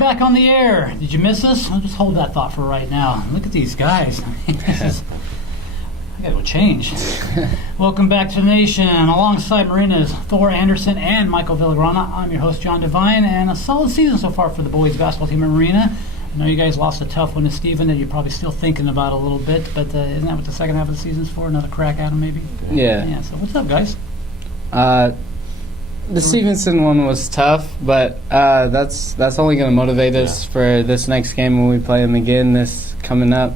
back on the air. Did you miss us? I'll just hold that thought for right now. Look at these guys. I got to change. Welcome back to the nation. Alongside Marina's Thor Anderson and Michael Villagrana, I'm your host, John Devine, and a solid season so far for the boys basketball team at Marina. I know you guys lost a tough one to Stephen that you're probably still thinking about a little bit, but isn't that what the second half of the season's for? Another crack at him, maybe? Yeah. So what's up, guys? The Stevenson one was tough, but that's only going to motivate us for this next game when we play them again this coming up,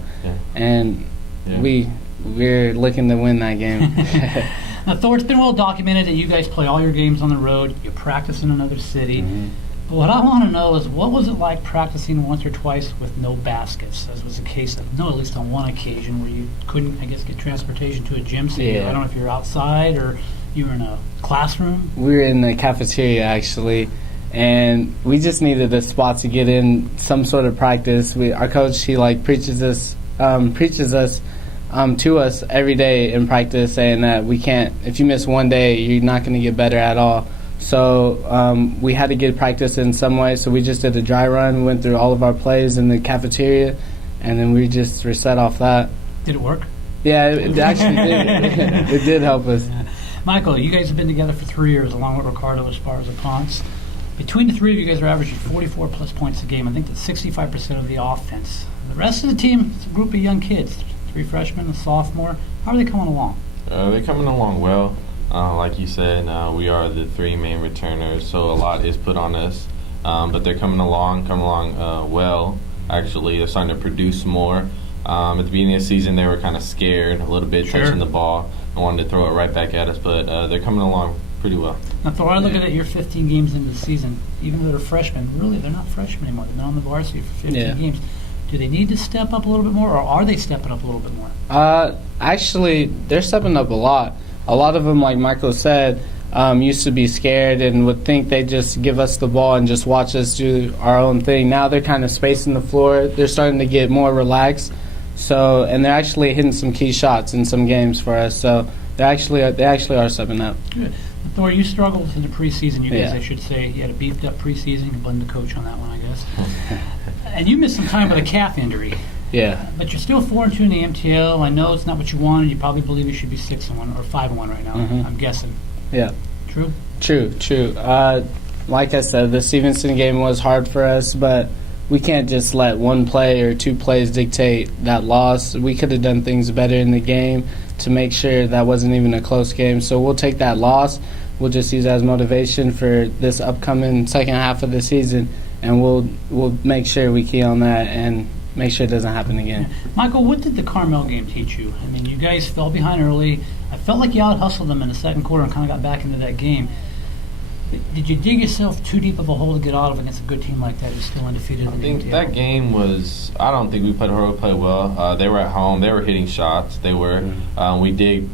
and we're looking to win that game. Now, Thor, it's been well documented that you guys play all your games on the road. You practice in another city. Mm-hmm. But what I want to know is, what was it like practicing once or twice with no baskets, as was the case at least on one occasion where you couldn't, I guess, get transportation to a gym? So I don't know if you're outside or you were in a classroom. We were in the cafeteria, actually, and we just needed a spot to get in some sort of practice. Our coach, he preaches us to us every day in practice, saying that we can't. If you miss one day, you're not going to get better at all. So we had to get practice in some way. So we just did a dry run, went through all of our plays in the cafeteria, and then we just reset off that. Did it work? Yeah, it actually did. It did help us. Michael, you guys have been together for 3 years, along with Ricardo as far as the Ponce. Between the three of you guys are averaging 44-plus points a game. I think that's 65% of the offense. The rest of the team is a group of young kids, 3 freshmen, a sophomore. How are they coming along? They're coming along well. Like you said, we are the 3 main returners, so a lot is put on us. But they're coming along well. Actually, they're starting to produce more. At the beginning of the season, they were kind of scared a little bit, touching the ball, and wanted to throw it right back at us. But they're coming along pretty well. Now, Thor, I look at it, you're 15 games into the season. Even though they're freshmen, really, they're not freshmen anymore. They're not on the varsity for 15 games. Do they need to step up a little bit more, or are they stepping up a little bit more? Actually, they're stepping up a lot. A lot of them, like Michael said, used to be scared and would think they just give us the ball and just watch us do our own thing. Now they're kind of spacing the floor. They're starting to get more relaxed. So, and they're actually hitting some key shots in some games for us. So they actually are stepping up. Good. Thor, you struggled in the preseason. You guys, I should say, you had a beefed up preseason. You can blame the coach on that one, I guess. And you missed some time with a calf injury. Yeah. But you're still 4-2 in the MTL. I know it's not what you wanted. You probably believe you should be 6-1 or 5-1 right now. Mm-hmm. I'm guessing. Yeah. True. Like I said, the Stevenson game was hard for us, but we can't just let one play or 2 plays dictate that loss. We could have done things better in the game to make sure that wasn't even a close game. So we'll take that loss. We'll just use that as motivation for this upcoming second half of the season, and we'll make sure we key on that and make sure it doesn't happen again. Michael, what did the Carmel game teach you? I mean, you guys fell behind early. I felt like you out-hustled them in the second quarter and kind of got back into that game. Did you dig yourself too deep of a hole to get out of against a good team like that who's still undefeated? I think that game was – I don't think we played well. They were at home. They were hitting shots. They were. We did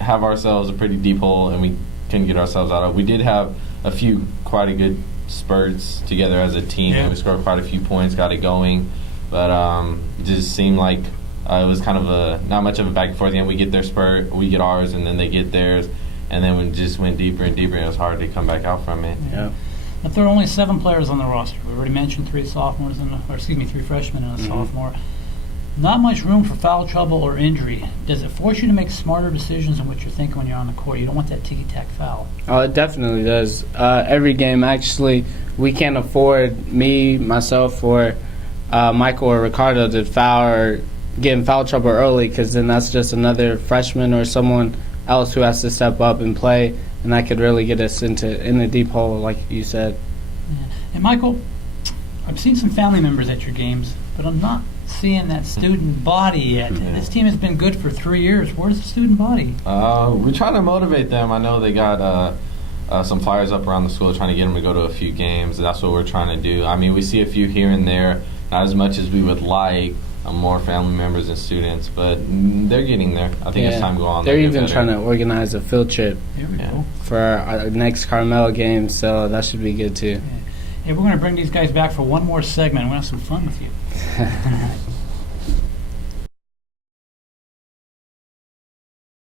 have ourselves a pretty deep hole, and we couldn't get ourselves out of it. We did have quite a good spurts together as a team. Yeah. We scored quite a few points, got it going. But it just seemed like it was kind of not much of a back and forth. And we get their spurt, we get ours, and then they get theirs. And then we just went deeper and deeper, and it was hard to come back out from it. Yeah. But there are only 7 players on the roster. We already mentioned 3 sophomores, 3 freshmen and a sophomore. Not much room for foul trouble or injury. Does it force you to make smarter decisions on what you're thinking when you're on the court? You don't want that ticky-tack foul. Oh, it definitely does. Every game, actually, we can't afford myself, or Michael or Ricardo to foul or get in foul trouble early, because then that's just another freshman or someone else who has to step up and play, and that could really get us in the deep hole, like you said. Yeah. And Michael, I've seen some family members at your games, but I'm not seeing that student body yet. Yeah. This team has been good for 3 years. Where's the student body? We're trying to motivate them. I know they got some flyers up around the school trying to get them to go to a few games. That's what we're trying to do. I mean, we see a few here and there, not as much as we would like, more family members and students, but they're getting there. I think it's time to go on. They're even trying to organize a field trip for our next Carmel game, so that should be good too. Hey, we're going to bring these guys back for one more segment. We're going to have some fun with you.